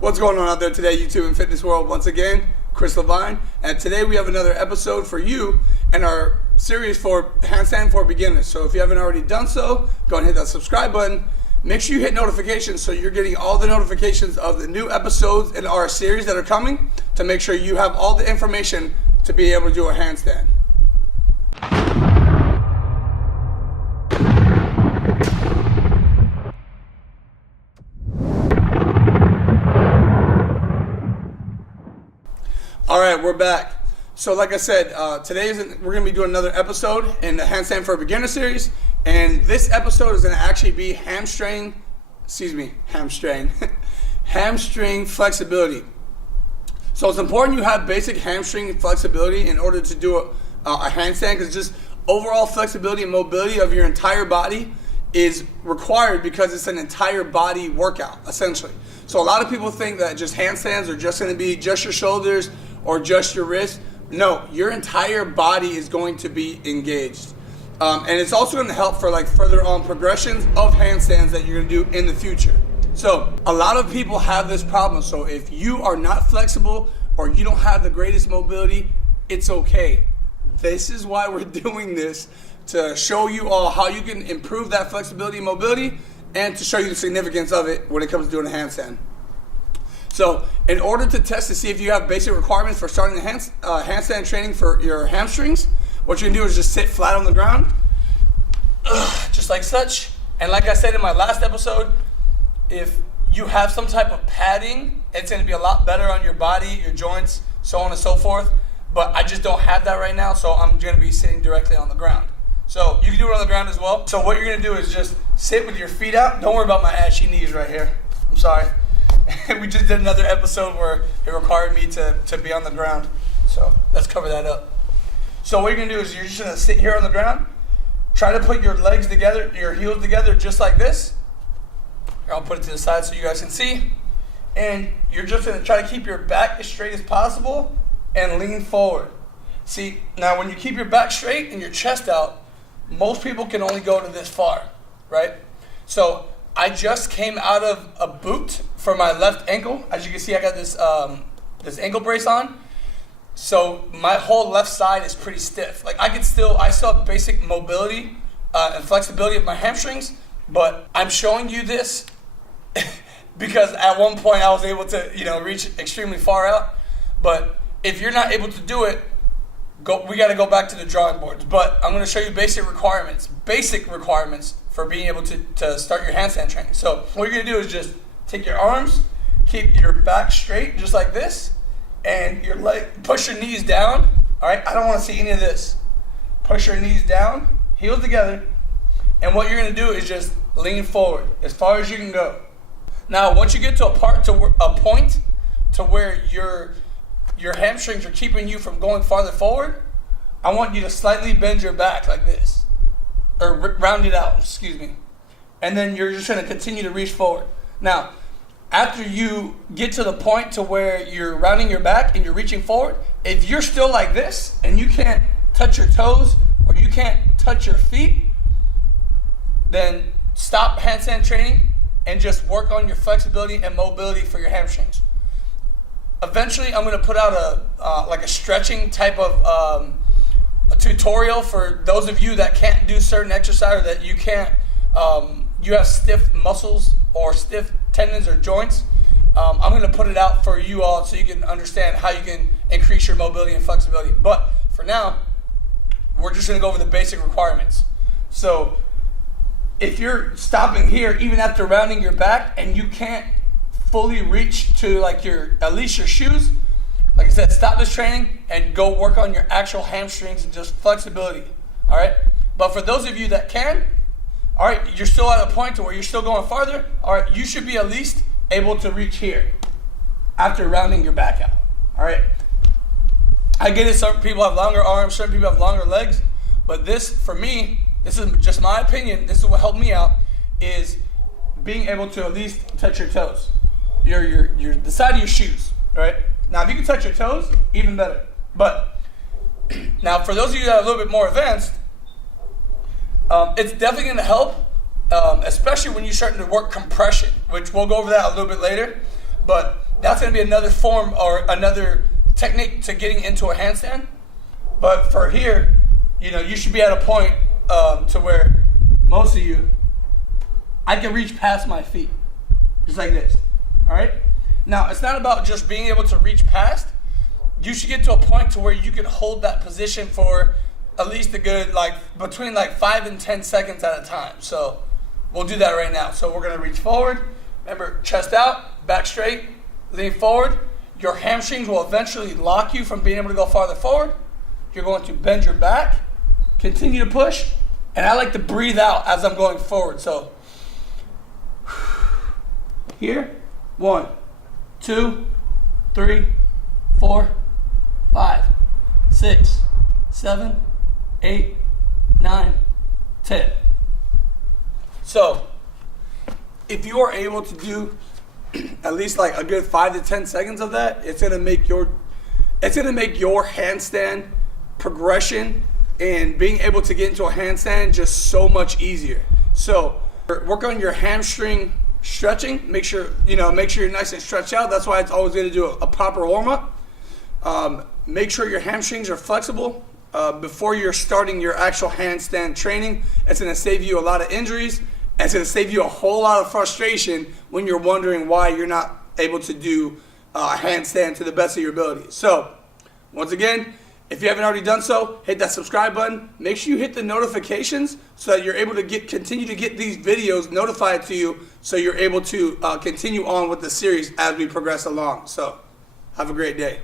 What's going on out there today, YouTube and fitness world? Once again, Chris Levine, and today we have another episode for you in our series for Handstand For Beginners. So if you haven't already done so, go and hit that subscribe button. Make sure you hit notifications so you're getting all the notifications of the new episodes in our series that are coming, to make sure you have all the information to be able to do a handstand. All right, we're back. So like I said, we're going to be doing another episode in the Handstand For Beginner series. And this episode is going to actually be hamstring flexibility. So it's important you have basic hamstring flexibility in order to do a handstand, because just overall flexibility and mobility of your entire body is required, because it's an entire body workout, essentially. So a lot of people think that just handstands are just going to be just your shoulders or just your wrist. No, your entire body is going to be engaged. And it's also going to help for like further on progressions of handstands that you're going to do in the future. So a lot of people have this problem. So if you are not flexible or you don't have the greatest mobility, it's okay. This is why we're doing this, to show you all how you can improve that flexibility and mobility, and to show you the significance of it when it comes to doing a handstand. So in order to test to see if you have basic requirements for starting the handstand training for your hamstrings, what you can do is just sit flat on the ground, just like such. And like I said in my last episode, if you have some type of padding, it's going to be a lot better on your body, your joints, so on and so forth. But I just don't have that right now, so I'm going to be sitting directly on the ground. So you can do it on the ground as well. So what you're going to do is just sit with your feet out. Don't worry about my ashy knees right here. I'm sorry. We just did another episode where it required me to be on the ground. So let's cover that up. So what you're going to do is you're just going to sit here on the ground. Try to put your legs together, your heels together, just like this. Here, I'll put it to the side so you guys can see. And you're just going to try to keep your back as straight as possible and lean forward. See, now when you keep your back straight and your chest out, most people can only go to this far, right? So I just came out of a boot for my left ankle. As you can see, I got this ankle brace on. So my whole left side is pretty stiff. Like I still have basic mobility and flexibility of my hamstrings, but I'm showing you this because at one point I was able to, reach extremely far out. But if you're not able to do it, we got to go back to the drawing boards. But I'm going to show you basic requirements for being able to start your handstand training. So what you're going to do is just take your arms, keep your back straight just like this, and your leg, push your knees down. All right, I don't want to see any of this. Push your knees down, heels together, and what you're going to do is just lean forward as far as you can go. Now, once you get to a point to where your hamstrings are keeping you from going farther forward, I want you to slightly bend your back like this, or round it out, excuse me. And then you're just going to continue to reach forward. Now, after you get to the point to where you're rounding your back and you're reaching forward, if you're still like this and you can't touch your toes or you can't touch your feet, then stop handstand training and just work on your flexibility and mobility for your hamstrings. Eventually, I'm going to put out a stretching type of a tutorial for those of you that can't do certain exercise, or that you can't, you have stiff muscles or stiff tendons or joints. I'm going to put it out for you all so you can understand how you can increase your mobility and flexibility. But for now, we're just going to go over the basic requirements. So if you're stopping here, even after rounding your back, and you can't fully reach to at least your shoes, like I said, stop this training and go work on your actual hamstrings and just flexibility. All right. But for those of you that can, all right, you're still at a point to where you're still going farther. All right, you should be at least able to reach here after rounding your back out. All right. I get it. Some people have longer arms, certain people have longer legs, but this, for me, this is just my opinion. This is what helped me out, is being able to at least touch your toes, the side of your shoes. All right. Now, if you can touch your toes, even better. But now, for those of you that are a little bit more advanced, it's definitely going to help, especially when you're starting to work compression, which we'll go over that a little bit later. But That's going to be another form or another technique to getting into a handstand. But for here, you know, you should be at a point to where most of you, I can reach past my feet, just like this, all right? Now, it's not about just being able to reach past. You should get to a point to where you can hold that position for at least a good, like, between like 5 and 10 seconds at a time. So we'll do that right now. So we're gonna reach forward. Remember, chest out, back straight, lean forward. Your hamstrings will eventually lock you from being able to go farther forward. You're going to bend your back, continue to push, and I like to breathe out as I'm going forward. So here, 1, 2, 3, 4, 5, 6, 7, 8, 9, 10. So if you are able to do at least like a good 5 to 10 seconds of that, it's gonna make your handstand progression and being able to get into a handstand just so much easier. So work on your hamstring stretching. Make sure you're nice and stretched out. That's why it's always good to do a proper warm up. Make sure your hamstrings are flexible before you're starting your actual handstand training. It's going to save you a lot of injuries. And it's going to save you a whole lot of frustration when you're wondering why you're not able to do a handstand to the best of your ability. So once again, if you haven't already done so, hit that subscribe button. Make sure you hit the notifications so that you're able to continue to get these videos notified to you, so you're able to continue on with the series as we progress along. So have a great day.